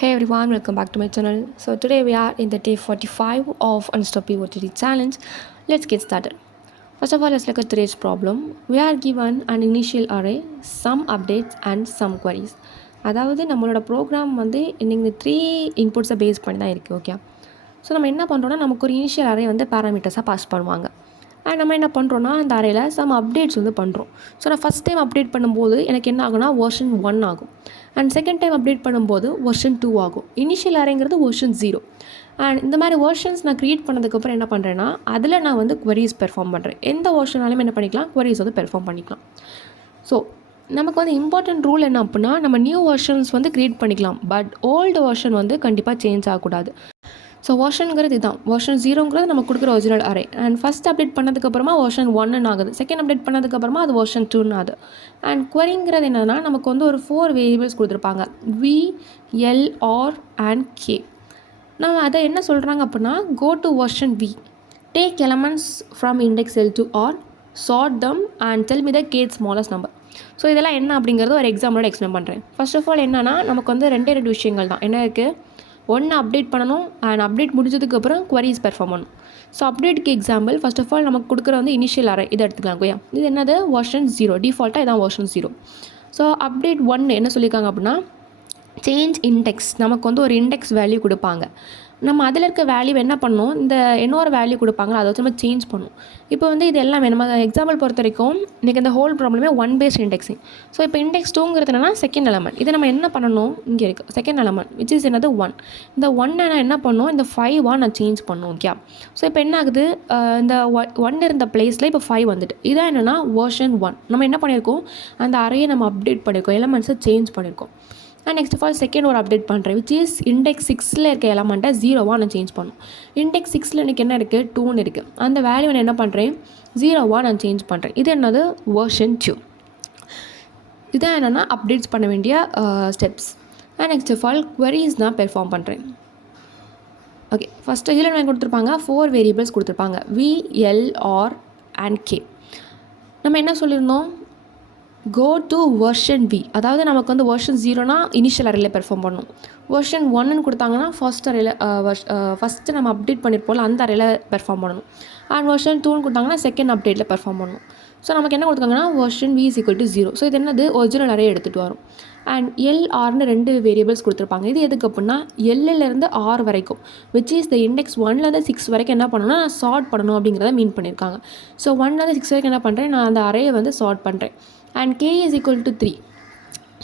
Hey everyone, welcome back to my channel. So today we are in the day 45 of Unstop OTT challenge. Let's get started. First of all, let's look at today's problem. We are given an initial array, some updates and some queries. அதாவது நம்மளோட program வந்து இந்த three இன்புட்ஸை base பண்ணி தான் இருக்குது. Okay, so நம்ம என்ன பண்ணுறோன்னா நமக்கு ஒரு இனிஷியல் அரே வந்து பேராமீட்டர்ஸாக பாஸ் பண்ணுவாங்க. அண்ட் நம்ம என்ன பண்ணுறோன்னா அந்த அறையில் சம் அப்டேட்ஸ் வந்து பண்ணுறோம். ஸோ நான் ஃபஸ்ட் டைம் அப்டேட் பண்ணும்போது எனக்கு என்ன ஆகுனா வெர்ஷன் 1 ஆகும். அண்ட் செகண்ட் டைம் அப்டேட் பண்ணும்போது வெர்ஷன் 2 ஆகும். Initial அரேங்கிறது version 0. அண்ட் இந்த மாதிரி வெர்ஷன்ஸ் நான் க்ரியேட் பண்ணதுக்கப்புறம் என்ன பண்ணுறேன்னா அதில் நான் வந்து queries பெர்ஃபார்ம் பண்ணுறேன். எந்த வெர்ஷனாலையும் என்ன பண்ணிக்கலாம், queries வந்து பெர்ஃபார்ம் பண்ணிக்கலாம். ஸோ நமக்கு வந்து இம்பார்ட்டன்ட் ரூல் என்ன அப்படின்னா, நம்ம நியூ வெர்ஷன்ஸ் வந்து க்ரியேட் பண்ணிக்கலாம், பட் ஓல்டு வெர்ஷன் வந்து கண்டிப்பாக சேஞ்ச் ஆகக்கூடாது. ஸோ வெர்ஷனுங்கிறது இதுதான். வெர்ஷன் 0ங்கிறது நம்ம கொடுக்குற original array. And first update பண்ணதுக்கப்புறமா வெர்ஷன் 1 ஆகுது. செகண்ட் அப்டேட் பண்ணதுக்கப்புறமா அது வெர்ஷன் 2 ஆகுது. அண்ட் queryங்கிறது என்னென்னா நமக்கு வந்து ஒரு 4 வேரியபிள்ஸ் கொடுத்துருப்பாங்க, v, l, r and k. நம்ம அதை என்ன சொல்கிறாங்க அப்படின்னா, go to version v, take elements from index l to r, sort them and tell me the kth smallest number. So இதெல்லாம் என்ன அப்படிங்கிறது ஒரு எக்ஸாம்பிளோட எக்ஸ்பிளைன் பண்ணுறேன். ஃபர்ஸ்ட் ஆஃப் ஆல் என்னென்னா நமக்கு வந்து ரெண்டு விஷயங்கள் தான். என்ன இருக்குது, ஒன்று அப்டேட் பண்ணணும் அண்ட் அப்டேட் முடிஞ்சதுக்கப்புறம் queries பெர்ஃபார்ம் பண்ணணும். ஸோ அப்டேட்டுக்கு எக்ஸாம்பிள் ஃபர்ஸ்ட் ஆஃப் ஆல் நமக்கு கொடுக்குற வந்து இனிஷியல் அரே இதை எடுத்துக்கலாம். ஓகே, இது என்னது வெர்ஷன் 0, டிஃபால்ட்டாக இதான் வெர்ஷன் 0. ஸோ அப்டேட் 1 என்ன சொல்லியிருக்காங்க அப்படின்னா, சேஞ்ச் இண்டெக்ஸ். நமக்கு வந்து ஒரு இண்டெக்ஸ் வேல்யூ கொடுப்பாங்க. நம்ம அதில் இருக்க வேல்யூ என்ன பண்ணணும், இந்த இன்னொரு வேல்யூ கொடுப்பாங்களோ அதை வச்சு நம்ம சேஞ்ச் பண்ணணும். இப்போ வந்து இது எல்லாமே நம்ம எக்ஸாம்பிள் பொறுத்த வரைக்கும் இன்றைக்கி இந்த ஹோல் ப்ராப்ளமே 1 பேஸ்ட் இண்டெக்ஸிங். ஸோ இப்போ இண்டெக்ஸ் 2ங்கிறது என்னன்னா செகண்ட் எலமெண்ட். இதை நம்ம என்ன பண்ணணும், இங்கே இருக்குது செகண்ட் எலமெண்ட் விச் இஸ் என்னது 1. இந்த 1 நான் என்ன பண்ணணும், இந்த 5 நான் சேஞ்ச் பண்ணணும். ஓகே, ஸோ இப்போ என்ன ஆகுது, இந்த 1 இருந்த பிளேஸில் இப்போ 5 வந்துட்டு. இதான் என்னென்னா வெர்ஷன் 1. நம்ம என்ன பண்ணியிருக்கோம், அந்த அறையை நம்ம அப்டேட் பண்ணியிருக்கோம், எலமெண்ட்ஸை சேஞ்ச் பண்ணியிருக்கோம். நான் நெக்ஸ்ட் ஆஃப் ஆல் செகண்ட் ஒரு அப்டேட் பண்ணுறேன், விச் இஸ் இண்டெக்ஸ் 6ல் இருக்க எலமெண்ட்டை 0 நான் சேஞ்ச் பண்ணணும். இண்டெக்ஸ் 6ல் எனக்கு என்ன இருக்குது, 2 இருக்குது. அந்த வேல்யூ நான் என்ன பண்ணுறேன், 0 நான் சேஞ்ச் பண்ணுறேன். இது என்னது வெர்ஷன் 2. இதான் என்னென்னா அப்டேட்ஸ் பண்ண வேண்டிய ஸ்டெப்ஸ். நான் நெக்ஸ்ட் ஆஃப் ஆல் queries தான் பெர்ஃபார்ம் பண்ணுறேன். ஓகே, ஃபஸ்ட்டு இதில் நான் கொடுத்துருப்பாங்க 4 வேரியபிள்ஸ் கொடுத்துருப்பாங்க, v, l, r and k. நம்ம என்ன சொல்லியிருந்தோம், go to version v, அதாவது நமக்கு வந்து வெர்ஷன் 0னா இனிஷியல் அரேயில் பெர்ஃபார்ம் பண்ணணும். வெர்ஷன் 1 கொடுத்தாங்கன்னா ஃபஸ்ட் அரேயில் ஃபஸ்ட்டு நம்ம அப்டேட் பண்ணியிருப்போம்ல அந்த அரேயில் பெர்ஃபார்ம் பண்ணணும். அண்ட் வெர்ஷன் 2 கொடுத்தாங்கன்னா செகண்ட் அப்டேட்டில் பெர்ஃபார்ம் பண்ணணும். ஸோ நமக்கு என்ன கொடுத்தாங்கன்னா version v is equal to 0. So இது என்னது ஒரிஜினல் அரே எடுத்துகிட்டு வரும். அண்ட் l, rன்னு 2 வேரியபிள்ஸ் கொடுத்துருப்பாங்க. இது எதுக்கு அப்படின்னா Lலேருந்து r வரைக்கும், விச் இஸ் த இண்டெக்ஸ் 1லேருந்து 6 வரைக்கும் என்ன பண்ணணும்னா நான் சார்ட் பண்ணணும் அப்படிங்கிறத மீன் பண்ணியிருக்காங்க. ஸோ 1லேருந்து 6 வரைக்கும் என்ன பண்ணுறேன், நான் அந்த அரேயை வந்து சார்ட் பண்ணுறேன். And k is equal to 3.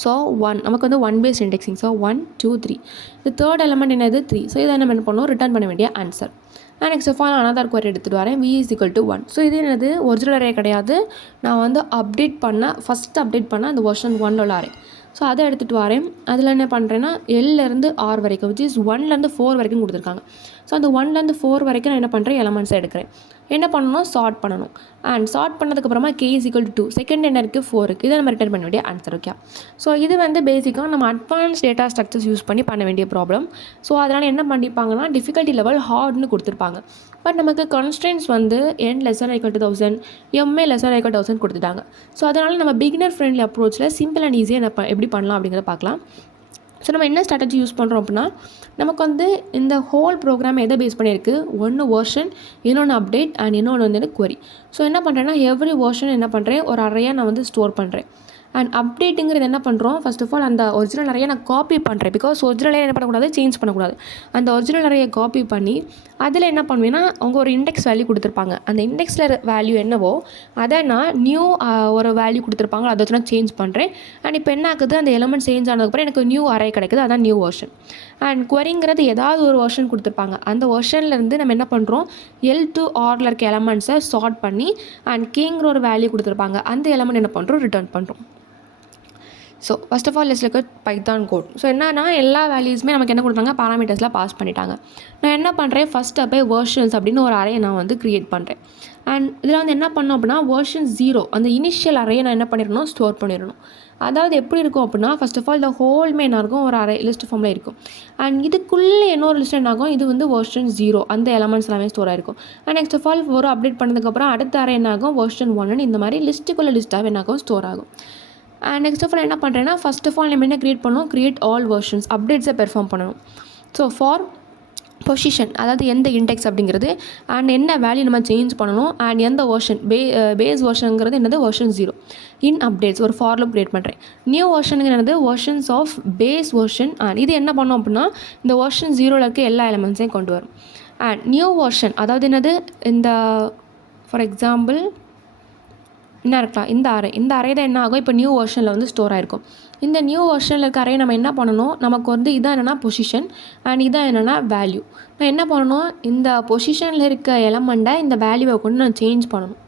So 1 நமக்கு வந்து 1 பேஸ்ட் இண்டெக்ஸிங். ஸோ 1, 2, 3. இந்த தேர்ட் எலமெண்ட் என்னது 3. ஸோ இதை நம்ம என்ன பண்ணணும், ரிட்டர்ன் பண்ண வேண்டிய ஆன்சர். நான் next of all another query எடுத்துகிட்டு வரேன், v is equal to 1. So இது என்னது ஒரிஜினல் அரே கிடையாது, நான் வந்து அப்டேட் பண்ண ஃபஸ்ட் அப்டேட் பண்ண அந்த வெர்ஷன் 1 அரே. ஸோ அதை எடுத்துகிட்டு வரேன். அதில் என்ன பண்ணுறேன்னா Lலேருந்து r வரைக்கும், விச் இஸ் 1லேருந்து 4 வரைக்கும் கொடுத்துருக்காங்க. ஸோ அந்த 1லேருந்து 4 வரைக்கும் நான் என்ன பண்ணுறேன், எலமெண்ட்ஸை எடுக்கிறேன். என்ன பண்ணணும், சார்ட் பண்ணணும். அண்ட் சார்ட் பண்ணதுக்கப்புறமா k is equal to 2. Second என்ன இருக்குது, 4 இருக்குது. இதை நம்ம ரிட்டர்ன் பண்ண வேண்டிய ஆன்சர். ஓகே, ஸோ இது வந்து பேசிக்காக நம்ம அட்வான்ஸ் டேட்டா ஸ்ட்ரக்சர்ஸ் யூஸ் பண்ணி பண்ண வேண்டிய ப்ராப்ளம். ஸோ அதனால் என்ன பண்ணிப்பாங்கன்னா டிஃபிகல்ட்டி லெவல் ஹார்ட்னு கொடுத்துருப்பாங்க. பட் நமக்கு கான்ஸ்டன்ட்ஸ் வந்து n <= 1000, m <= 1000 கொடுத்துட்டாங்க. ஸோ அதனால் நம்ம பிகினர் ஃப்ரெண்ட்லி அப்ரோச்சில் சிம்பிள் அண்ட் ஈஸியாக எப்படி பண்ணலாம் அப்படிங்கிறத பார்க்கலாம். ஸோ நம்ம என்ன ஸ்ட்ராட்டஜி யூஸ் பண்ணுறோம் அப்படின்னா, நமக்கு வந்து இந்த ஹோல் ப்ரோக்ராம் எதை பேஸ் பண்ணியிருக்கு, ஒன்று வெர்ஷன், இன்னொன்று அப்டேட் அண்ட் இன்னொன்று வந்து query. ஸோ என்ன பண்ணுறேன்னா எவ்ரி வெர்ஷன் என்ன பண்ணுறேன், ஒரு அறையாக நான் வந்து ஸ்டோர் பண்ணுறேன். அண்ட் அப்டேட்டுங்கிறது என்ன பண்ணுறோம், ஃபர்ஸ்ட் ஆஃப் ஆல் அந்த ஒரிஜினல் அறையை நான் காப்பி பண்ணுறேன். பிகாஸ் ஒரிஜினல் என்ன பண்ணக்கூடாது, சேஞ்ச் பண்ணக்கூடாது. அந்த ஒரிஜினல் அறையை காப்பி பண்ணி அதில் என்ன பண்ணுவேன்னா அவங்க ஒரு இண்டெக்ஸ் வேல்யூ கொடுத்துருப்பாங்க. அந்த இண்டெக்ஸில் வேல்யூ என்னவோ அதை நான் நியூ ஒரு வேல்யூ கொடுத்துருப்பாங்க, அதை வச்சு நான் சேஞ்ச் பண்ணுறேன். அண்ட் இப்போ என்ன ஆகுது, அந்த எலமெண்ட் சேஞ்ச் ஆனதுக்கப்புறம் எனக்கு நியூ அரே கிடைக்குது, அதான் நியூ வெர்ஷன். அண்ட் queryங்கிறது ஏதாவது ஒரு வெர்ஷன் கொடுத்துருப்பாங்க, அந்த வெர்ஷன்லேருந்து நம்ம என்ன பண்ணுறோம், l to rல இருக்க எலமெண்ட்ஸை சார்ட் பண்ணி அண்ட் kங்கிற ஒரு வேல்யூ கொடுத்துருப்பாங்க, அந்த எலமெண்ட் என்ன பண்ணுறோம், ரிட்டர்ன் பண்ணுறோம். So first of all let's look at Python code. So என்னன்னா எல்லா வேல்யூஸுமே நமக்கு என்ன கொடுத்தாங்க, பாராமீட்டர்ஸில் பாஸ் பண்ணிட்டாங்க. நான் என்ன பண்ணுறேன், ஃபஸ்ட் அப்போ வெர்ஷன்ஸ் அப்படின்னு ஒரு அரே நான் வந்து க்ரியேட் பண்ணுறேன். அண்ட் இதில் வந்து என்ன பண்ணோம் அப்படின்னா வெர்ஷன் 0 அந்த இனிஷியல் அறையை நான் என்ன பண்ணிடணும், ஸ்டோர் பண்ணிடணும். அதாவது எப்படி இருக்கும் அப்படின்னா, ஃபர்ஸ்ட் ஆஃப் ஆல் இந்த ஹோல்மே என்ன இருக்கும், ஒரு அரே லிஸ்ட் ஃபார்மில் இருக்கும். அண்ட் இதுக்குள்ளே இன்னொரு லிஸ்ட் என்ன ஆகும், இது வந்து வெர்ஷன் 0 அந்த எலமெண்ட்ஸ் எல்லாமே ஸ்டோர் ஆகிருக்கும். அண்ட் நெக்ஸ்ட் ஆஃப் ஆல் ஒரு அப்டேட் பண்ணதுக்கப்புறம் அடுத்த அரே என்ன ஆகும், வெர்ஷன் 1 இந்த மாதிரி லிஸ்ட்டுக்குள்ளே லிஸ்ட்டாக என்ன ஆகும், ஸ்டோர் ஆகும். அண்ட் நெக்ஸ்ட் ஆஃப் ஆல் என்ன பண்ணுறேன்னா ஃபர்ஸ்ட் ஆஃப் ஆல் நம்ம என்ன க்ரியேட் பண்ணணும், க்ரியேட் ஆல் வெர்ஷன்ஸ் அப்டேட்ஸை பெர்ஃபார்ம் பண்ணணும். ஸோ ஃபார் பொசிஷன் அதாவது எந்த இண்டெக்ஸ் அப்படிங்கிறது அண்ட் என்ன வேல்யூ நம்ம சேஞ்ச் பண்ணணும் அண்ட் எந்த வெர்ஷன் பேஸ் வெர்ஷனுங்கிறது என்னது வெர்ஷன் 0 இன் அப்டேட்ஸ் ஒரு ஃபார் லூப் க்ரியேட் பண்ணுறேன். நியூ வெர்ஷனுங்கிறது versions of base version and இது என்ன பண்ணோம் அப்படின்னா இந்த வெர்ஷன் 0ல் இருக்க எல்லா எலமெண்ட்ஸையும் கொண்டு வரும். அண்ட் நியூ வெர்ஷன் அதாவது என்னது இந்த ஃபார் எக்ஸாம்பிள் என்ன இருக்கலாம் இந்த அரே தான் என்ன ஆகும் இப்போ நியூ வெர்ஷனில் வந்து ஸ்டோர் ஆகிருக்கும். இந்த நியூ வெர்ஷனில் இருக்க அரே நம்ம என்ன பண்ணணும், நமக்கு வந்து இதான் என்னென்னா பொசிஷன் அண்ட் இதான் என்னென்னா வேல்யூ. நான் என்ன பண்ணணும், இந்த பொசிஷனில் இருக்க எலமெண்ட்டை இந்த வேல்யூவை கொண்டு நான் சேஞ்ச் பண்ணணும்.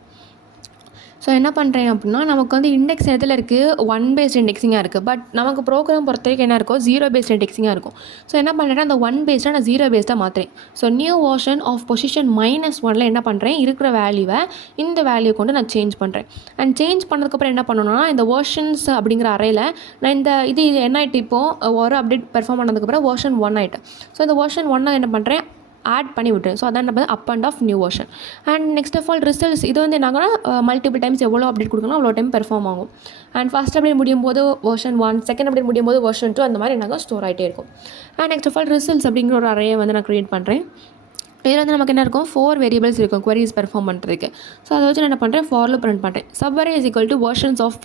ஸோ என்ன பண்ணுறேன் அப்படின்னா நமக்கு வந்து இண்டெக்ஸ் எதில் இருக்குது, 1 பேஸ்ட் இண்டெக்ஸிங்காக இருக்குது. பட் நமக்கு ப்ரோக்ராம் பொறுத்த வரைக்கும் என்ன இருக்கும், 0 பேஸ்ட் இண்டெக்ஸிங்காக இருக்கும். ஸோ என்ன பண்ணுறேன்னா அந்த 1 பேஸ்ட்டாக நான் 0 பேஸ்ட்டாக மாற்றுறேன். So new version of position -1ல் என்ன பண்ணுறேன், இருக்கிற வேல்யூவை இந்த வேல்யூ கொண்டு நான் சேஞ்ச் பண்ணுறேன். அண்ட் சேஞ்ச் பண்ணதுக்கப்புறம் என்ன பண்ணணும்னா இந்த வெர்ஷன்ஸ் அப்படிங்கிற அறையில் நான் இது என்ன ஆகிட்டு இப்போது ஒரு அப்டேட் பெர்ஃபார்ம் பண்ணதுக்கப்புறம் வெர்ஷன் 1 ஆகிட்டு. ஸோ இந்த வெர்ஷன் 1 என்ன பண்ணுறேன், ஆட் பண்ணி விட்டுறேன். ஸோ அதான் நம்ம up and of new version. And next of all results இது வந்து என்னாங்கன்னா மல்டிபிள் டைம்ஸ் எவ்வளோ அப்டேட் கொடுக்கணும் அவ்வளோ டைம் பெர்ஃபார்ம் ஆகும். அண்ட் ஃபஸ்ட் அப்டேட் முடியும் போது வெர்ஷன் 1, செகண்ட் அப்டேட் முடியும் போது வெர்ஷன் 2 அந்த மாதிரி என்னாகும் ஸ்டோர் ஆகிட்டே இருக்கும். And next of all results அப்படிங்கிற ஒரு அறையை வந்து நான் க்ரியேட் பண்ணுறேன். இதில் வந்து நமக்கு என்ன இருக்கும், 4 வேரியபிள்ஸ் இருக்கும் queries பெர்ஃபார்ம் பண்ணுறதுக்கு. ஸோ அதை வச்சு நான் என்ன பண்ணுறேன், ஃபார் லூப் ரன் பண்ணுறேன். Sub array is equal to versions of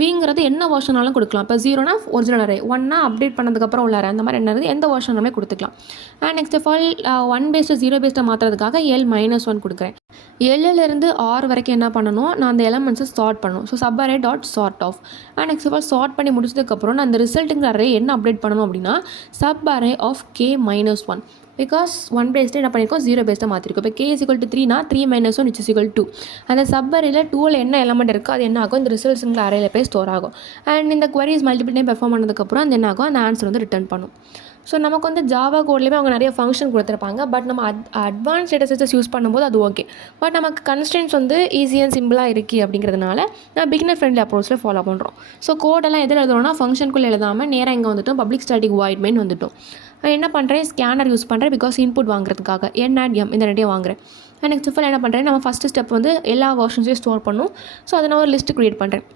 விங்கிறது என்ன வெர்ஷனாலும் கொடுக்கலாம். இப்போ 0னா ஒரிஜினல் அரே, 1னா அப்டேட் பண்ணதுக்கப்புறம் உள்ள அரே, அந்த மாதிரி என்னது எந்த வெர்ஷனுமே கொடுத்துக்கலாம். And next of all 1 based 0 பேஸ்ட்டை மாற்றுறதுக்காக L-1 கொடுக்குறேன். Lலேருந்து R வரைக்கும் என்ன பண்ணணும், நான் அந்த எலமெண்ட்ஸை சார்ட் பண்ணணும். So sub array dot sort of. And next of all sort பண்ணி முடிச்சதுக்கப்புறம் நான் அந்த ரிசல்ட்டுங்கிற அரே என்ன அப்டேட் பண்ணணும் அப்படின்னா sub array of K-1 because 1 based என்ன பண்ணியிருக்கோம், 0 பேஸ்ட்டாக மாற்றிருக்கோம். இப்போ K is equal to 3னா 3 - 1 which is equal to 2. அந்த சப் அரேயில் 2ல் என்ன எலமெண்ட் இருக்கோ அது என்ன ஆகும், இந்த ரிசல்ட்ஸுங்கிற அரேயில் போய் ஸ்டோர் ஆகும். அண்ட் இந்த queries மல்டிபிள் டைம் பெர்ஃபார்ம் பண்ணதுக்கப்புறம் அந்த என்ன ஆகும், அந்த ஆன்சர் வந்து ரிட்டர்ன் பண்ணும். ஸோ நமக்கு வந்து ஜாவா கோட்லேயுமே அவங்க நிறைய ஃபங்க்ஷன் கொடுத்துருப்பாங்க. பட் நம்ம அட்வான்ஸ் டேட்டா செட்ஸ் யூஸ் பண்ணும்போது அது ஓகே. பட் நமக்கு கன்ஸ்டன்ட்ஸ் வந்து ஈஸி அண்ட் சிம்பிளாக இருக்குது அப்படிங்கிறதுனால நான் பிகினர் ஃப்ரெண்ட்லி அப்ரோச்சில் ஃபாலோ பண்ணுறோம். ஸோ கோடெல்லாம் எதில் எழுதணும்னா ஃபங்க்ஷனுக்குள்ளே எழுதாமல் நேராக இங்கே வந்துட்டோம், பப்ளிக் ஸ்டாட்டிக் வாய்ட் மெயின் வந்துட்டோம். என்ன பண்ணுறேன், ஸ்கேனர் யூஸ் பண்ணுறேன் பிகாஸ் இன்புட் வாங்குறதுக்காக n-add-m இந்த ரெண்டையும் வாங்குறேன். அண்ட் நெக்ஸ்ட் ஆஃப் ஆல் என்ன பண்ணுறேன், நம்ம ஃபஸ்ட்டு ஸ்டெப் வந்து எல்லா வெர்ஷன்ஸையும் ஸ்டோர் பண்ணணும். ஸோ அதை நான் ஒரு லிஸ்ட்டு க்ரியேட் பண்ணுறேன்.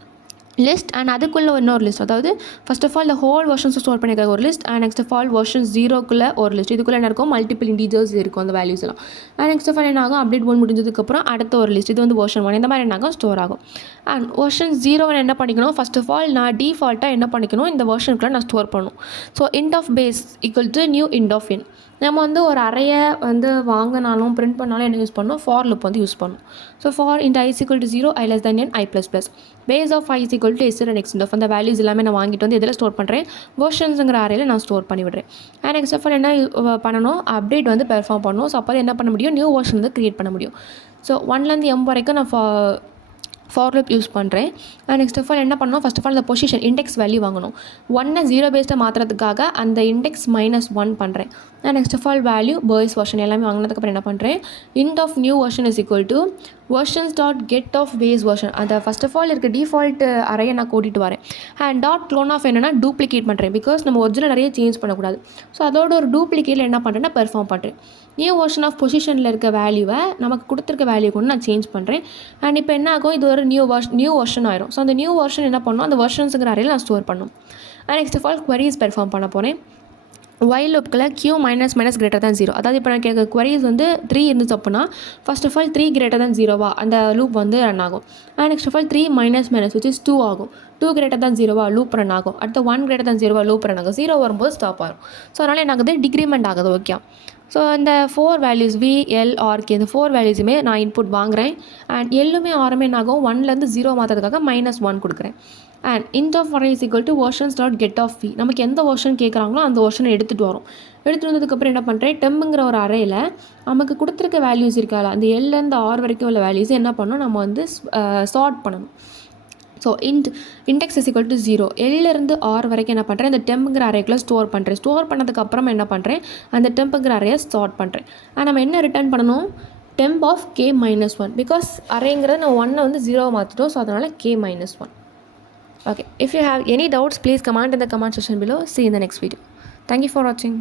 லிஸ்ட் அண்ட் அதுக்குள்ளே இன்னொரு லிஸ்ட், அதாவது ஃபஸ்ட் ஆஃப் ஆல் இந்த ஹோல் வெர்ஷன்ஸை ஸ்டோர் பண்ணியிருக்க ஒரு list and next of all version 0க்குள்ளே ஒரு லிஸ்ட். இதுக்குள்ளே என்ன இருக்கும், மல்டிபிள் இன்டீஜர்ஸ் இருக்கும் அந்த வேல்யூஸ் எல்லாம். அண்ட் நெக்ஸ்ட் ஆஃப் ஆல் என்ன ஆகும், அப்டேட் 1 முடிஞ்சதுக்கப்புறம் அடுத்த ஒரு லிஸ்ட், இது வந்து வெர்ஷன் 1 இந்த மாதிரி என்ன ஆகும் ஸ்டோர் ஆகும். அண்ட் வெர்ஷன் 0 என்ன பண்ணிக்கணும், ஃபஸ்ட் ஆஃப் ஆல் நான் டிஃபால்ட்டாக என்ன பண்ணிக்கணும், இந்த வெர்ஷனுக்குள்ளே நான் ஸ்டோர் பண்ணணும். So int of base equal to new int of n. நம்ம வந்து ஒரு அறையை வந்து வாங்கினாலும் பிரிண்ட் பண்ணாலும் என்ன யூஸ் பண்ணணும், ஃபார் லூப் வந்து யூஸ் பண்ணணும். So for int i is equal to 0, i less than n, i plus plus. Base of i is equal to s and x of அந்த வேல்யூஸ் எல்லாமே நான் வாங்கிட்டு வந்து இதில் ஸ்டோர் பண்ணுறேன், வெர்ஷன்ஸுங்கிற அறையில் நான் ஸ்டோர் பண்ணி விடுறேன். அண்ட் நெக்ஸ்ட் ஆஃப் ஆல் என்ன பண்ணணும், அப்டேட் வந்து பெர்ஃபார்ம் பண்ணணும். ஸோ அப்போ என்ன பண்ண முடியும், நியூ வெர்ஷன் வந்து க்ரியேட் பண்ண முடியும். ஸோ 1லேருந்து m வரைக்கும் நான் ஃபார் லூப் யூஸ் பண்ணுறேன். அண்ட் நெக்ஸ்ட் ஆஃப் ஆல் என்ன பண்ணணும், ஃபஸ்ட் ஆஃப் ஆல் அந்த பொசிஷன் இண்டெக்ஸ் வேல்யூ வாங்கணும். 1 0 பேஸ்ட்டை மாற்றுறதுக்காக அந்த இண்டெக்ஸ் -1 பண்ணுறேன். And next of all value base version எல்லாமே வாங்கினதுக்கப்புறம் என்ன பண்ணுறேன், int of new version is equal to versions dot get of base version. அந்த ஃபஸ்ட் ஆஃப் ஆல் இருக்க டிஃபால்ட் அறையை நான் கூட்டிகிட்டு வரேன். அண்ட் டாட் க்ளோன் ஆஃப் என்னென்னா டூப்ளிகேட் பண்ணுறேன் பிகாஸ் நம்ம ஒரிஜினல் நிறைய சேஞ்ச் பண்ணக்கூடாது. ஸோ அதோட ஒரு டூப்ளிகேட்டில் என்ன பண்ணுறேன்னா பெர்ஃபார்ம் பண்ணுறேன். நியூ வெர்ஷன் ஆஃப் பொசிஷனில் இருக்க வேல்யூவை நமக்கு கொடுத்துருக்க வேல்யூ கொண்டு நான் சேஞ்ச் பண்ணுறேன். அண்ட் இப்போ என்ன ஆகும், இது ஒரு நியூ வெர்ஷன் ஆயிரும். ஸோ அந்த நியூ வெர்ஷன் என்ன பண்ணணும், அந்த வெர்ஷன்ஸுங்கிற அறையில் நான் ஸ்டோர் பண்ணணும். And next of all queries perform பண்ண போகிறேன். while loopக்குள்ள q minus minus greater than 0. அதாவது இப்போ நான் கேட்க queries வந்து 3 இருந்துச்சு அப்படின்னா first of all 3 greater than 0வா அந்த லூப் வந்து ரன் ஆகும். And next of all 3 minus minus which is 2 ஆகும். 2 greater than 0வா லூப் ரன் ஆகும். அடுத்து 1 greater than 0வா லூப் ரன் ஆகும். 0 வரும்போது ஸ்டாப் ஆகும். ஸோ அதனால் என்ன ஆகுது, டிக்ரிமெண்ட் ஆகுது. ஓகே, ஸோ இந்த 4 values v, l, r, k இந்த 4 வேல்யூஸுமே நான் இன்புட் வாங்குகிறேன். அண்ட் எல்லுமே ஆருமே என்ன ஆகும், 1லேருந்து 0 மாற்றுறதுக்காக -1 கொடுக்குறேன். And int of array is equal to versions dot get of v. நமக்கு எந்த வெர்ஷன் கேட்குறாங்களோ அந்த வெர்ஷனை எடுத்துகிட்டு வரும். எடுத்துகிட்டு வந்ததுக்கப்புறம் என்ன பண்ணுறேன், டெம்ங்கிற ஒரு அறையில் நமக்கு கொடுத்துருக்க வேல்யூஸ் இருக்காது, அந்த எல்லேருந்து ஆர் வரைக்கும் உள்ள வேல்யூஸ் என்ன பண்ணணும், நம்ம வந்து சார்ட் பண்ணணும். So index is equal to 0, எல்லேருந்து ஆர் வரைக்கும் என்ன பண்ணுறேன், இந்த டெம்ங்கிற அரேக்குள்ளே ஸ்டோர் பண்ணுறேன். ஸ்டோர் பண்ணதுக்கப்புறம் என்ன பண்ணுறேன், அந்த டெம்ப்புங்கிற அரேயை ஸ்டார்ட் பண்ணுறேன். அண்ட் நம்ம என்ன ரிட்டர்ன் பண்ணணும், temp of k-1 பிகாஸ் அரேங்கிறது நான் 1 வந்து 0 மாற்றிட்டோம். ஸோ அதனால் k-1. Okay, if you have any doubts, please comment in the comment section below. See you in the next video. Thank you for watching.